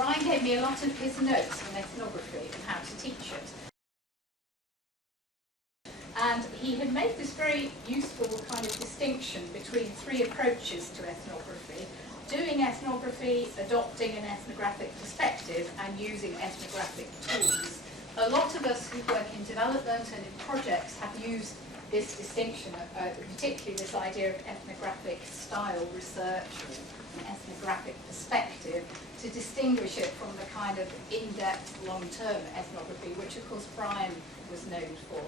Brian gave me a lot of his notes on ethnography and how to teach it. And he had made this very useful kind of distinction between three approaches to ethnography: doing ethnography, adopting an ethnographic perspective, and using ethnographic tools. A lot of us who work in development and in projects have used this distinction, particularly this idea of ethnographic style research or an ethnographic perspective, to distinguish it from the kind of in-depth, long-term ethnography, which of course Brian was known for.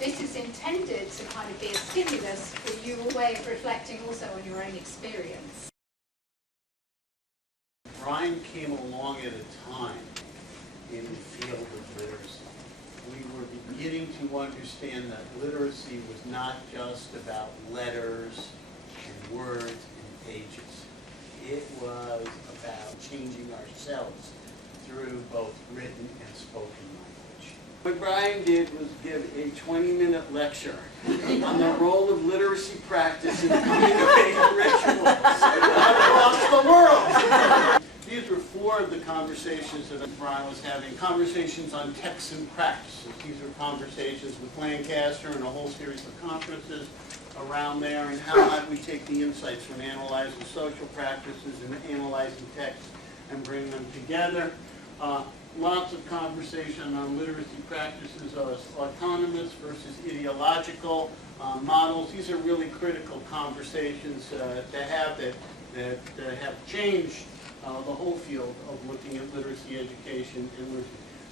This is intended to kind of be a stimulus for you, a way of reflecting also on your own experience. Brian came along at a time in the field of literacy. We were beginning to understand that literacy was not just about letters and words and pages. It was about changing ourselves through both written and spoken language. What Brian did was give a 20-minute lecture on the role of literacy practice in communicating rituals across the world. These were four of the conversations that Brian was having. Conversations on texts and practices. These were conversations with Lancaster and a whole series of conferences around there, and how might we take the insights from analyzing social practices and analyzing texts and bring them together. Lots of conversation on literacy practices as autonomous versus ideological models. These are really critical conversations to have that have changed the whole field of looking at literacy education and literacy.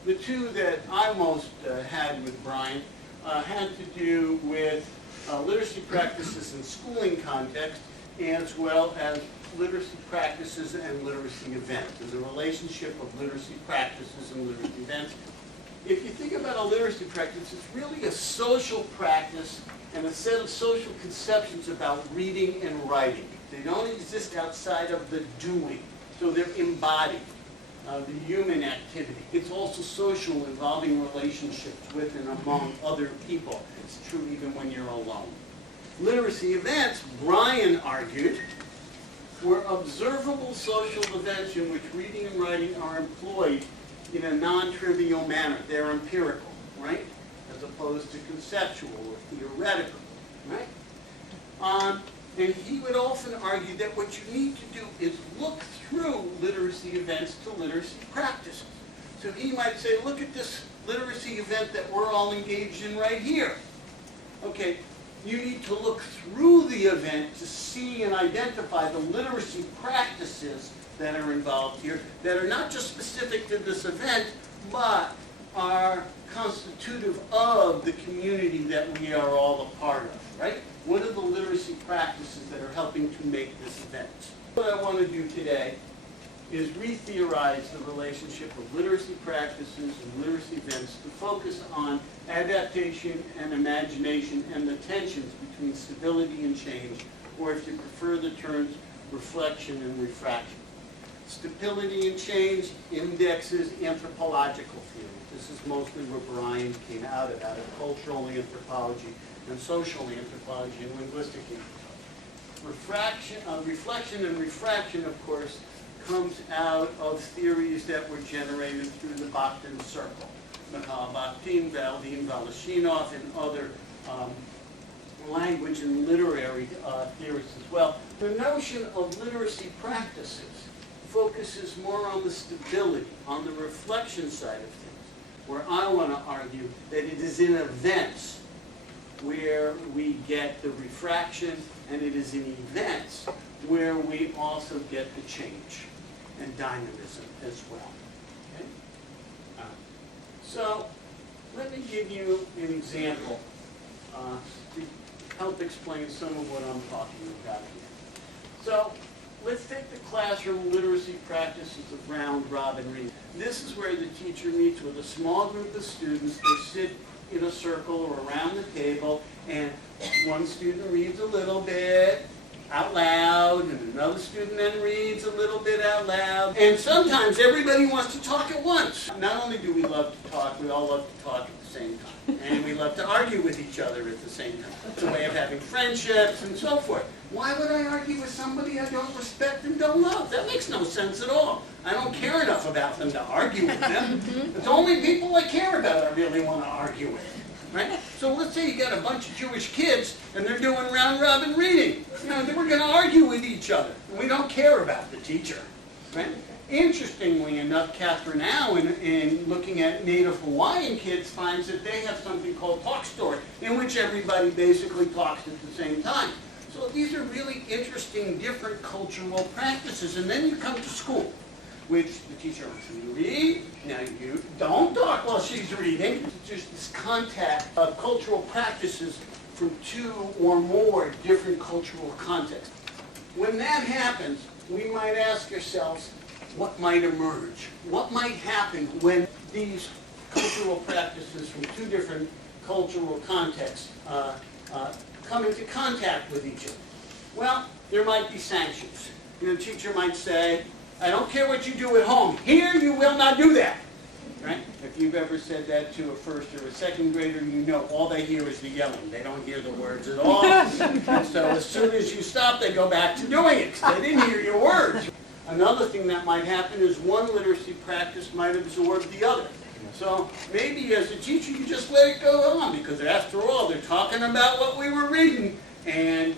The two that I most had with Brian had to do with literacy practices in schooling context, as well as literacy practices and literacy events, and the relationship of literacy practices and literacy events. If you think about a literacy practice, it's really a social practice and a set of social conceptions about reading and writing. They don't exist outside of the doing. So they're embodied, the human activity. It's also social, involving relationships with and among other people. It's true even when you're alone. Literacy events, Brian argued, were observable social events in which reading and writing are employed in a non-trivial manner. They're empirical, right? As opposed to conceptual or theoretical, right? And he would often argue that what you need to do is look through literacy events to literacy practices. So he might say, look at this literacy event that we're all engaged in right here. Okay, you need to look through the event to see and identify the literacy practices that are involved here, that are not just specific to this event, but are constitutive of the community that we are all a part of, right? What are the literacy practices that are helping to make this event? What I want to do today is re-theorize the relationship of literacy practices and literacy events to focus on adaptation and imagination and the tensions between stability and change, or if you prefer the terms, reflection and refraction. Stability and change indexes anthropological theory. This is mostly where Brian came out of cultural anthropology and social anthropology and linguistic anthropology. Reflection and refraction, of course, comes out of theories that were generated through the Bakhtin circle. Mikhail Bakhtin, Valdine Voloshinov, and other language and literary theorists as well. The notion of literacy practices focuses more on the stability, on the reflection side of things, where I want to argue that it is in events where we get the refraction, and it is in events where we also get the change and dynamism as well. Okay? So let me give you an example to help explain some of what I'm talking about here. So let's take the classroom literacy practices of round robin reading. This is where the teacher meets with a small group of students. They sit in a circle or around the table, and one student reads a little bit out loud, and another The student then reads a little bit out loud. And sometimes everybody wants to talk at once. Not only do we love to talk, we all love to talk at the same time. And we love to argue with each other at the same time. It's a way of having friendships and so forth. Why would I argue with somebody I don't respect and don't love? That makes no sense at all. I don't care enough about them to argue with them. It's only people I care about I really want to argue with. Right? So let's say you got a bunch of Jewish kids and they're doing round-robin reading. They were going to argue with each other. And we don't care about the teacher. Right? Interestingly enough, Catherine Allen, in looking at Native Hawaiian kids, finds that they have something called talk story, in which everybody basically talks at the same time. So these are really interesting, different cultural practices. And then you come to school, which the teacher wants you to read. Now you don't talk while she's reading. There's this contact of cultural practices from two or more different cultural contexts. When that happens, we might ask ourselves, what might emerge? What might happen when these cultural practices from two different cultural contexts come into contact with each other? Well, there might be sanctions. The teacher might say, I don't care what you do at home. Here, you will not do that. Right? If you've ever said that to a first or a second grader, you know all they hear is the yelling. They don't hear the words at all. And so as soon as you stop, they go back to doing it. They didn't hear your words. Another thing that might happen is one literacy practice might absorb the other. So maybe as a teacher, you just let it go on, because after all, they're talking about what we were reading, and,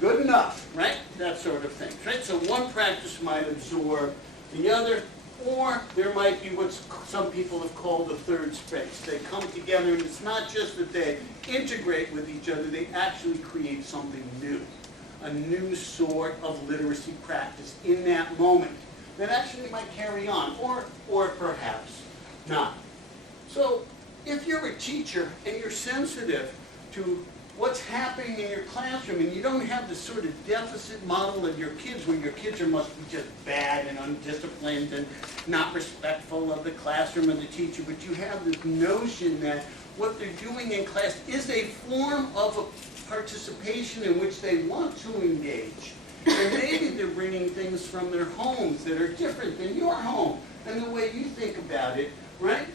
good enough, right? That sort of thing, right? So one practice might absorb the other, or there might be what some people have called the third space. They come together, and it's not just that they integrate with each other, they actually create something new, a new sort of literacy practice in that moment that actually might carry on, or perhaps not. So if you're a teacher and you're sensitive to what's happening in your classroom, and you don't have this sort of deficit model of your kids where your kids must be just bad and undisciplined and not respectful of the classroom and the teacher, but you have this notion that what they're doing in class is a form of a participation in which they want to engage. And maybe they're bringing things from their homes that are different than your home and the way you think about it, right?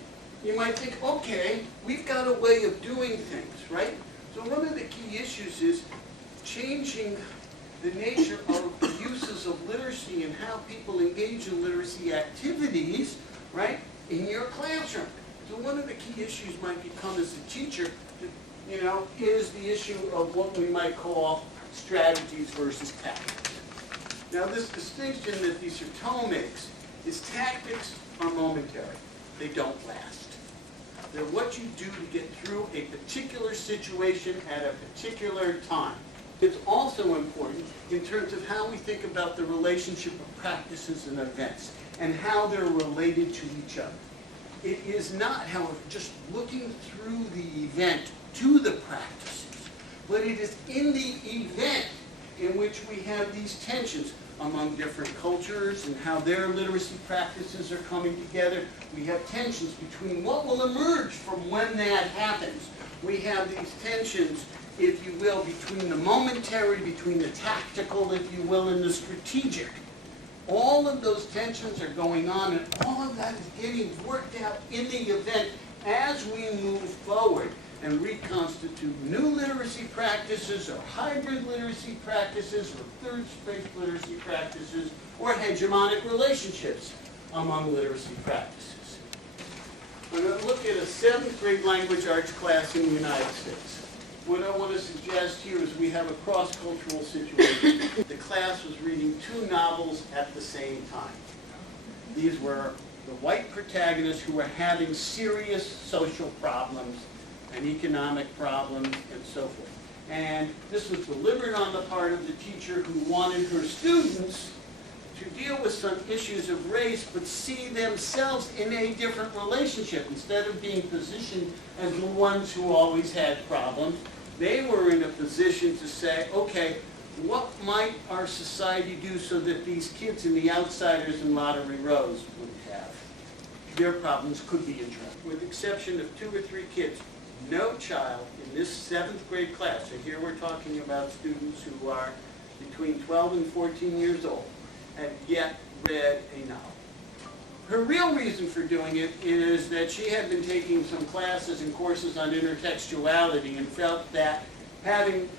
You might think, okay, we've got a way of doing things, right? So one of the key issues is changing the nature of the uses of literacy and how people engage in literacy activities, right, in your classroom. So one of the key issues might become as a teacher, is the issue of what we might call strategies versus tactics. Now this distinction that Visertot makes is tactics are momentary. They don't last. They're what you do to get through a particular situation at a particular time. It's also important in terms of how we think about the relationship of practices and events and how they're related to each other. It is not, however, just looking through the event to the practices, but it is in the event in which we have these tensions among different cultures and how their literacy practices are coming together. We have tensions between what will emerge from when that happens. We have these tensions, if you will, between the momentary, between the tactical, if you will, and the strategic. All of those tensions are going on, and all of that is getting worked out in the event as we move forward and reconstitute new literacy practices or hybrid literacy practices or third space literacy practices or hegemonic relationships among literacy practices. I'm going to look at a 7th grade language arts class in the United States. What I want to suggest here is we have a cross-cultural situation. The class was reading 2 novels at the same time. These were the white protagonists who were having serious social problems and economic problems and so forth. And this was delivered on the part of the teacher who wanted her students to deal with some issues of race, but see themselves in a different relationship. Instead of being positioned as the ones who always had problems, they were in a position to say, okay, what might our society do so that these kids and the outsiders in Lottery Rose would have? Their problems could be addressed. With the exception of 2 or 3 kids, no child in this 7th grade class, so here we're talking about students who are, between 12 and 14 years old had yet read a novel. Her real reason for doing it is that she had been taking some classes and courses on intertextuality and felt that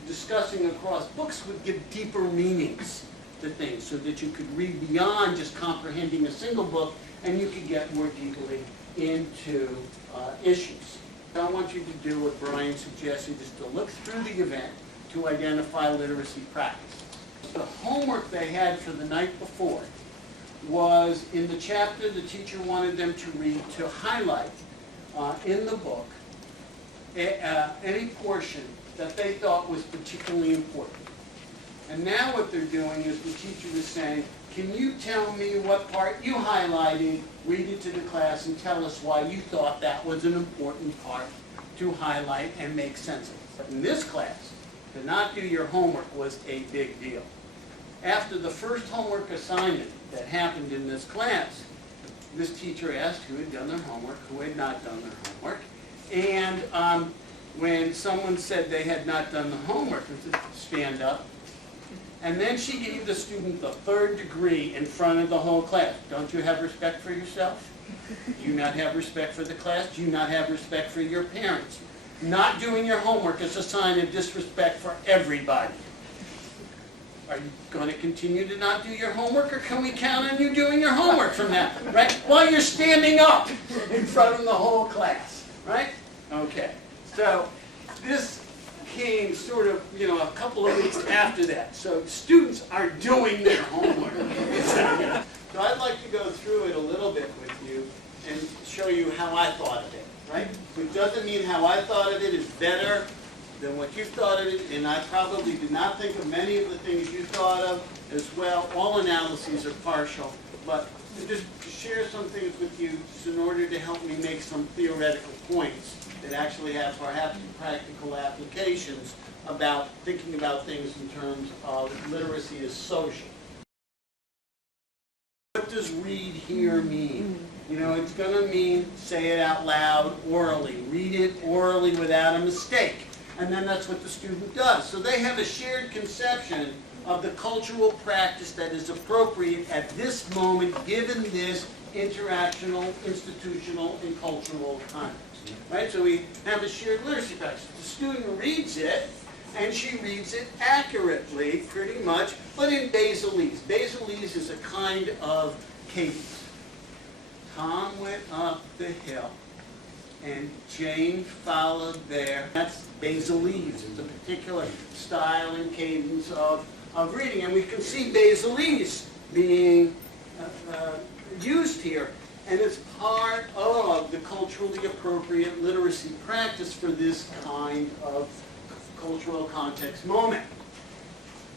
discussing across books would give deeper meanings to things so that you could read beyond just comprehending a single book and you could get more deeply into issues. I want you to do what Brian suggested, is to look through the event to identify literacy practices. The homework they had for the night before was in the chapter the teacher wanted them to read, to highlight in the book any portion that they thought was particularly important. And now what they're doing is the teacher is saying, can you tell me what part you highlighted, read it to the class, and tell us why you thought that was an important part to highlight and make sense of it. But in this class, to not do your homework was a big deal. After the first homework assignment that happened in this class, this teacher asked who had done their homework, who had not done their homework, and when someone said they had not done the homework, stand up. And then she gave the student the third degree in front of the whole class. Don't you have respect for yourself? Do you not have respect for the class? Do you not have respect for your parents? Not doing your homework is a sign of disrespect for everybody. Are you going to continue to not do your homework, or can we count on you doing your homework from that, right? While you're standing up in front of the whole class, right? Okay. So this came sort of, a couple of weeks after that. So students are doing their homework. So I'd like to go through it a little bit with you and show you how I thought of it, right? It doesn't mean how I thought of it is better than what you thought of it, and I probably did not think of many of the things you thought of as well. All analyses are partial, but to just share some things with you in order to help me make some theoretical points that actually have perhaps practical applications about thinking about things in terms of literacy as social. What does read here mean? It's going to mean say it out loud orally. Read it orally without a mistake. And then that's what the student does. So they have a shared conception of the cultural practice that is appropriate at this moment given this interactional, institutional, and cultural context. Right? So we have a shared literacy practice. The student reads it, and she reads it accurately, pretty much, but in Basilese. Basilese is a kind of cadence. Tom went up the hill, and Jane followed there. That's Basilese. It's a particular style and cadence of reading, and we can see Basilese being used here. And it's part of the culturally appropriate literacy practice for this kind of cultural context moment.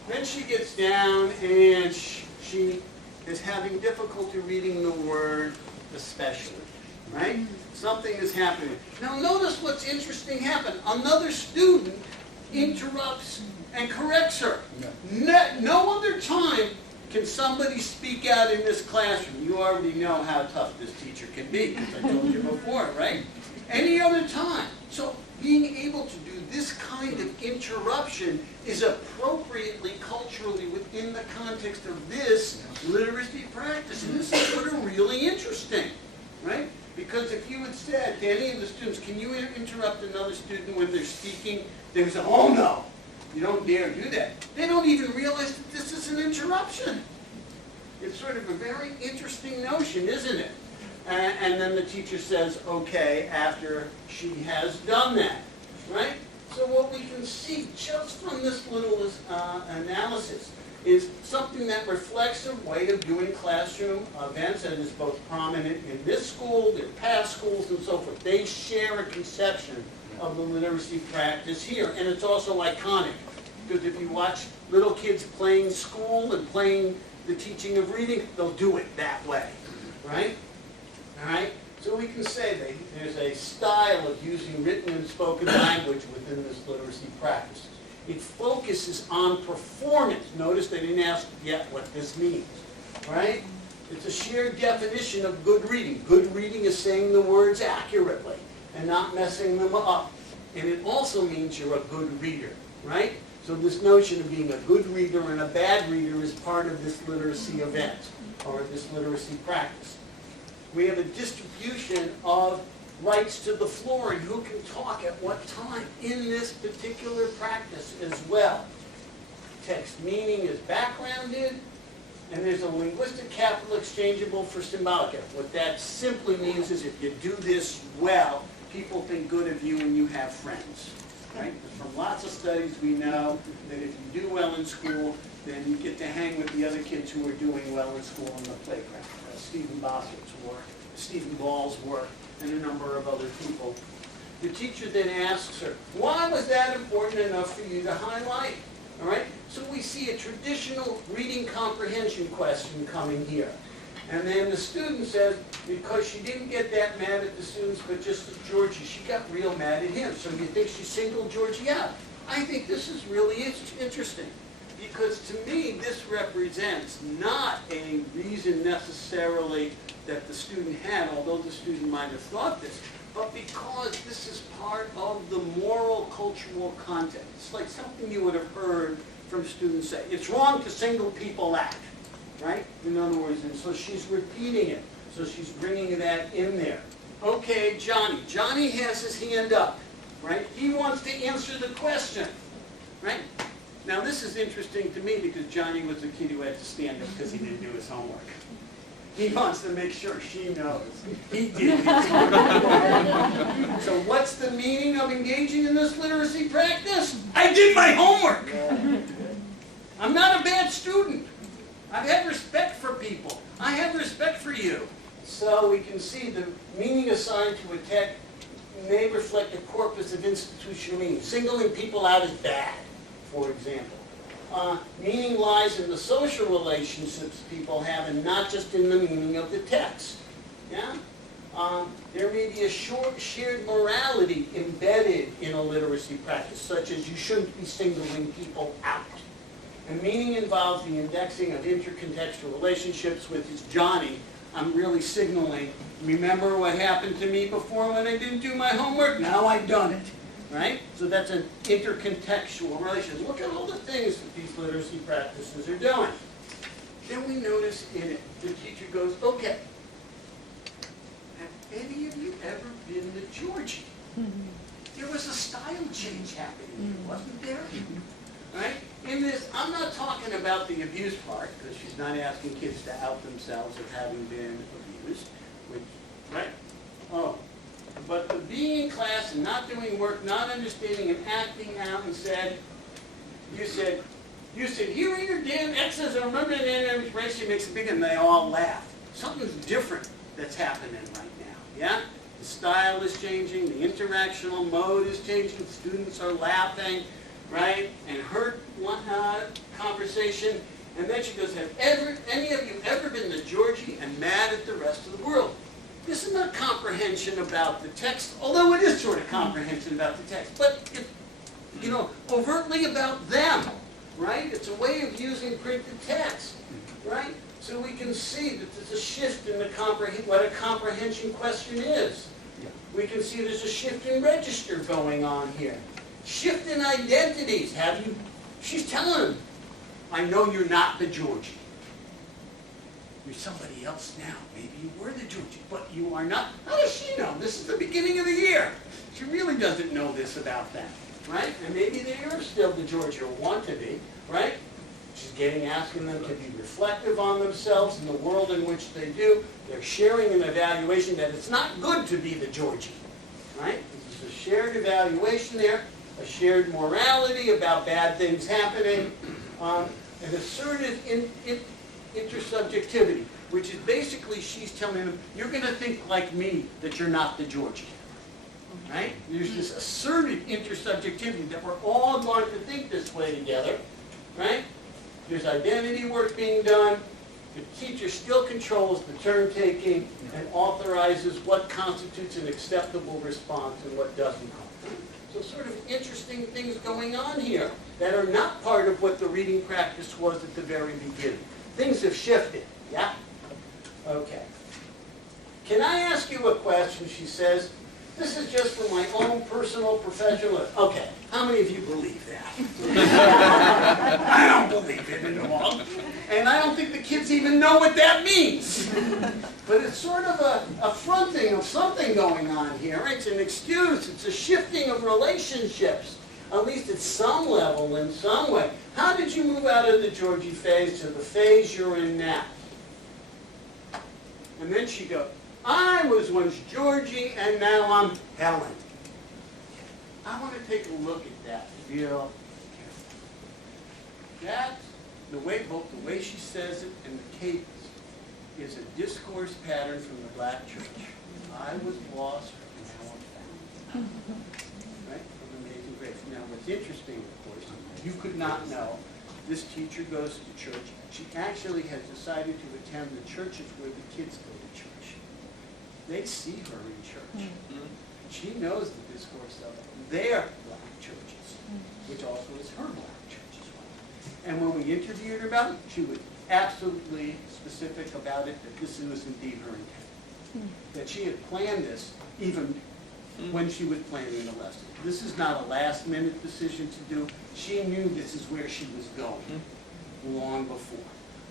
Then she gets down and she is having difficulty reading the word especially, right? Something is happening. Now notice what's interesting happened. Another student interrupts and corrects her. No other time can somebody speak out in this classroom. You already know how tough this teacher can be, as I told you before, right? Any other time. So being able to do this kind of interruption is appropriately culturally within the context of this literacy practice. And this is sort of really interesting, right? Because if you had said to any of the students, can you interrupt another student when they're speaking? They would say, oh no. You don't dare do that. They don't even realize that this is an interruption. It's sort of a very interesting notion, isn't it? And then the teacher says, okay, after she has done that, right? So what we can see just from this little analysis is something that reflects a way of doing classroom events that is both prominent in this school, their past schools, and so forth. They share a conception of the literacy practice here. And it's also iconic, because if you watch little kids playing school and playing the teaching of reading, they'll do it that way, right? All right? So we can say there's a style of using written and spoken language within this literacy practice. It focuses on performance. Notice they didn't ask yet what this means, right? It's a shared definition of good reading. Good reading is saying the words accurately and not messing them up. And it also means you're a good reader, right? So this notion of being a good reader and a bad reader is part of this literacy event, or this literacy practice. We have a distribution of rights to the floor and who can talk at what time in this particular practice as well. Text meaning is backgrounded, and there's a linguistic capital exchangeable for symbolic capital. What that simply means is if you do this well, people think good of you and you have friends. Right? From lots of studies we know that if you do well in school, then you get to hang with the other kids who are doing well in school in the playground. Stephen Bossett's work, Stephen Ball's work, and a number of other people. The teacher then asks her, why was that important enough for you to highlight? All right? So we see a traditional reading comprehension question coming here. And then the student says, because she didn't get that mad at the students, but just at Georgie, she got real mad at him. So you think she singled Georgie out? I think this is really interesting. Because to me, this represents not a reason necessarily that the student had, although the student might have thought this, but because this is part of the moral cultural context. It's like something you would have heard from students say. It's wrong to single people out, right? In other words, and so she's repeating it. So she's bringing that in there. Okay, Johnny. Johnny has his hand up, right? He wants to answer the question, right? Now this is interesting to me because Johnny was the kid who had to stand up because he didn't do his homework. He wants to make sure she knows he did his homework. So what's the meaning of engaging in this literacy practice? I did my homework. I'm not a bad student. I have respect for people. I have respect for you. So we can see the meaning assigned to a text may reflect a corpus of institutional meaning. Singling people out is bad, for example. Meaning lies in the social relationships people have and not just in the meaning of the text. Yeah? There may be a shared morality embedded in a literacy practice, such as you shouldn't be singling people out. And meaning involves the indexing of intercontextual relationships with his Johnny. I'm really signaling, remember what happened to me before when I didn't do my homework? Now I've done it. Right? So that's an intercontextual relationship. Look at all the things that these literacy practices are doing. Then we notice in it, the teacher goes, okay, have any of you ever been to Georgie? There was a style change happening, wasn't there? Right? In this, I'm not talking about the abuse part, because she's not asking kids to out themselves of having been abused, which, right? Oh. But the being in class and not doing work, not understanding and acting out and you said, here are your damn X's, and remember that expression makes a big, and they all laugh. Something's different that's happening right now, yeah? The style is changing, the interactional mode is changing, students are laughing, right? And heard one conversation, and then she goes, have any of you ever been to Georgie and mad at the rest of the world? This is not comprehension about the text, although it is sort of comprehension about the text, but it's, overtly about them, right? It's a way of using printed text, right? So we can see that there's a shift in what a comprehension question is. We can see there's a shift in register going on here. Shift in identities. She's telling him, I know you're not the Georgie. You're somebody else now. Maybe you were the Georgie, but you are not. How does she know? This is the beginning of the year. She really doesn't know this about them, right? And maybe they are still the Georgie or want to be, right? She's asking them to be reflective on themselves and the world in which they do. They're sharing an evaluation that it's not good to be the Georgie, right? This is a shared evaluation there, a shared morality about bad things happening, an assertive intersubjectivity, which is basically she's telling them, you're going to think like me that you're not the Georgie. Right? There's this assertive intersubjectivity that we're all going to think this way together. Right? There's identity work being done. The teacher still controls the turn-taking and authorizes what constitutes an acceptable response and what doesn't. So sort of interesting things going on here that are not part of what the reading practice was at the very beginning. Things have shifted, yeah? Okay. Can I ask you a question? She says, This is just for my own personal, professional. Okay, how many of you believe that? I don't believe it at all. And I don't think the kids even know what that means. But it's sort of a fronting of something going on here. It's an excuse. It's a shifting of relationships, at least at some level, in some way. How did you move out of the Georgie phase to the phase you're in now? And then she goes, I was once Georgie and now I'm Helen. I want to take a look at that real carefully. That's the way, both the way she says it and the cadence is a discourse pattern from the black church. I was lost and now I'm found. Right? From Amazing Grace. Now what's interesting, of course, you could not know, this teacher goes to church. She actually has decided to attend the churches where the kids go to church. They see her in church. She knows the discourse of their black churches, which also is her black church as well. And when we interviewed her about it, she was absolutely specific about it, that this was indeed her intent. That she had planned this even when she was planning the lesson. This is not a last-minute decision to do. She knew this is where she was going long before.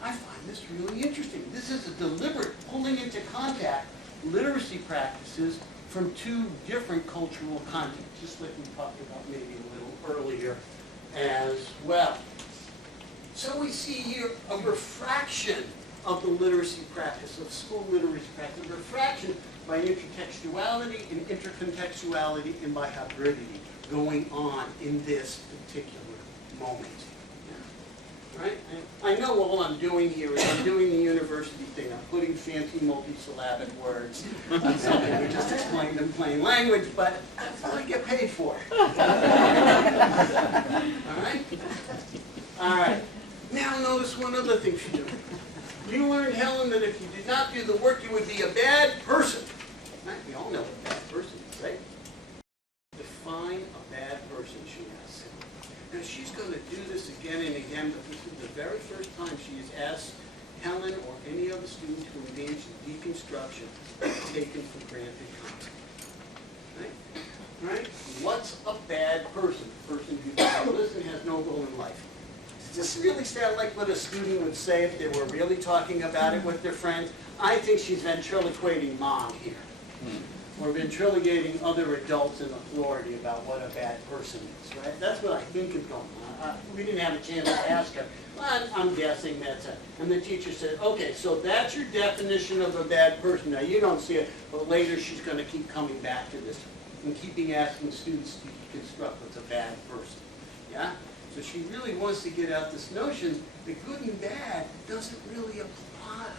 I find this really interesting. This is a deliberate pulling into contact literacy practices from two different cultural contexts, just like we talked about maybe a little earlier as well. So we see here a refraction of the literacy practice, of school literacy practice, a refraction by intertextuality and intercontextuality and by hybridity going on in this particular moment. Right? I know all I'm doing here is I'm doing the university thing. I'm putting fancy multisyllabic words on something we just explained in plain language, but that's what I get paid for. All right? All right. Now notice one other thing she did. You learned, Helen, that if you did not do the work, you would be a bad person. Right? We all know what a bad person is, right? Define a bad person, she asks. Now she's going to do this again and again, but this is the very first time she has asked Helen or any other student to engage in deconstruction taken for granted content. Right? Right? What's a bad person? A person who doesn't listen, has no goal in life. Does this really sound like what a student would say if they were really talking about it with their friends? I think she's ventriloquating mom here. Or ventriloquating other adults in authority about what a bad person is, right? That's what I think is going on. We didn't have a chance to ask her. Well, I'm guessing that's it. And the teacher said, okay, so that's your definition of a bad person. Now, you don't see it, but later she's going to keep coming back to this and keeping asking students to construct what's a bad person. Yeah? So she really wants to get out this notion that good and bad doesn't really apply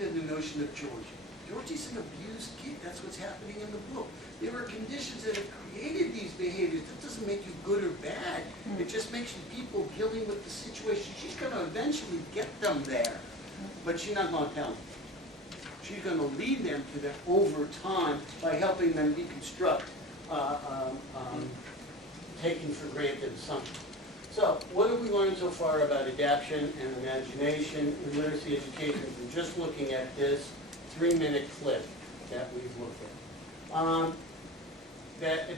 to the notion of Georgie. Georgie's an abused kid. That's what's happening in the book. There are conditions that have created these behaviors. That doesn't make you good or bad. It just makes you people dealing with the situation. She's going to eventually get them there, but she's not going to tell them. She's going to lead them to that over time by helping them deconstruct taking for granted something. So, what have we learned so far about adaptation and imagination in literacy education from just looking at this 3-minute clip that we've looked at?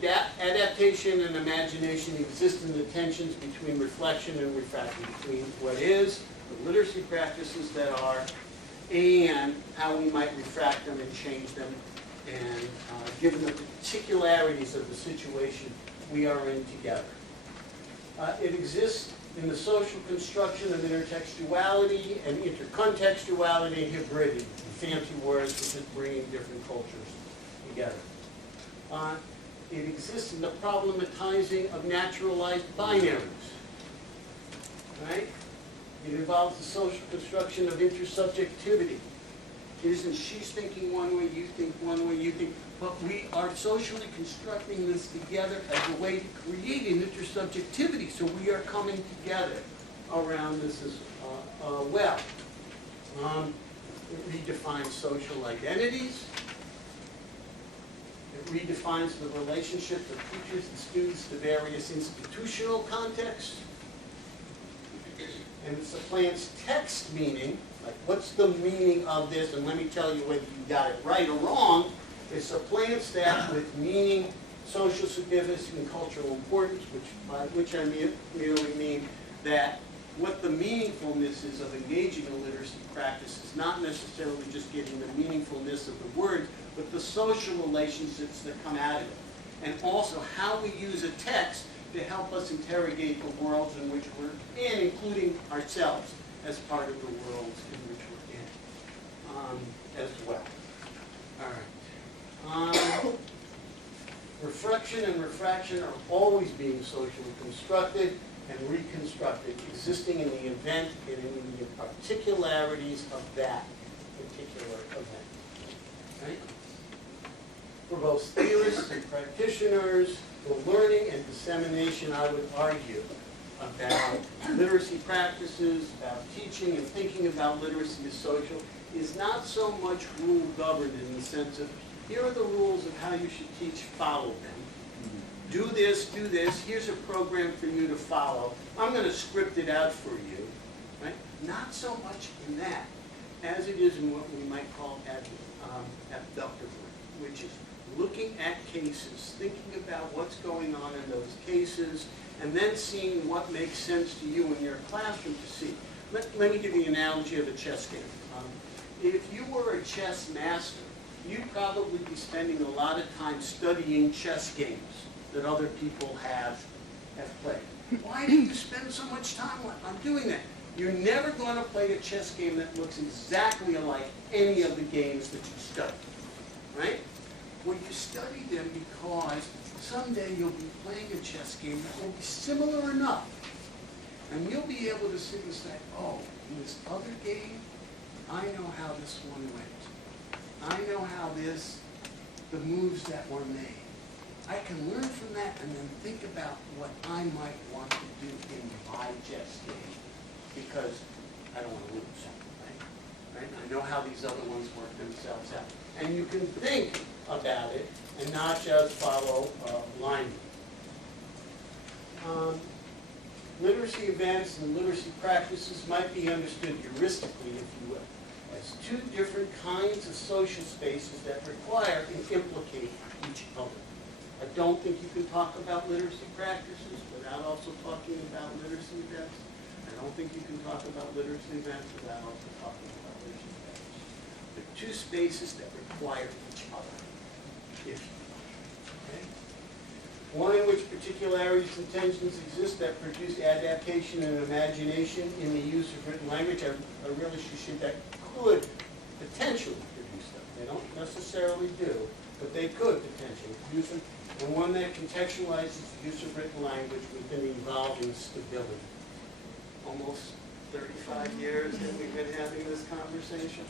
That adaptation and imagination exist in the tensions between reflection and refraction, between what is, the literacy practices that are, and how we might refract them and change them, and given the particularities of the situation we are in together. It exists in the social construction of intertextuality and intercontextuality and hybridity, fancy words for just bringing different cultures together. It exists in the problematizing of naturalized binaries, right? It involves the social construction of intersubjectivity. It isn't she's thinking one way, you think one way, you think, but we are socially constructing this together as a way to create an intersubjectivity, so we are coming together around this as well. It redefines social identities. It redefines the relationship of teachers and students to various institutional contexts. And it supplants text meaning, like what's the meaning of this, and let me tell you whether you got it right or wrong, It's a plan staff with meaning, social significance, and cultural importance, by which I merely mean that what the meaningfulness is of engaging in literacy practice is not necessarily just getting the meaningfulness of the words, but the social relationships that come out of it. And also how we use a text to help us interrogate the worlds in which we're in, including ourselves as part of the worlds in which we're in as well. All right. Reflection and refraction are always being socially constructed and reconstructed, existing in the event and in the particularities of that particular event. Right? For both theorists and practitioners, the learning and dissemination, I would argue, about literacy practices, about teaching and thinking about literacy as social, is not so much rule governed in the sense of, here are the rules of how you should teach, follow them. Do this, here's a program for you to follow. I'm going to script it out for you. Right? Not so much in that as it is in what we might call abductive learning, which is looking at cases, thinking about what's going on in those cases, and then seeing what makes sense to you in your classroom to see. Let me give you an analogy of a chess game. If you were a chess master, you'd probably be spending a lot of time studying chess games that other people have played. Why do you spend so much time on doing that? You're never going to play a chess game that looks exactly like any of the games that you study, right? Well, you study them because someday you'll be playing a chess game that will be similar enough. And you'll be able to sit and say, oh, in this other game, I know how this one went. I know how the moves that were made. I can learn from that and then think about what I might want to do in my chess game because I don't want to lose, right? I know how these other ones work themselves out. And you can think about it and not just follow blindly. Literacy events and literacy practices might be understood heuristically, if you will, as two different kinds of social spaces that require and implicate each other. I don't think you can talk about literacy practices without also talking about literacy events. I don't think you can talk about literacy events without also talking about literacy events. They're two spaces that require each other, if you will. Okay? One in which particularities and tensions exist that produce adaptation and imagination in the use of written language. I really should that could potentially produce them. They don't necessarily do, but they could potentially produce them. And one that contextualizes the use of written language within evolving stability. Almost 35 years that we've been having this conversation.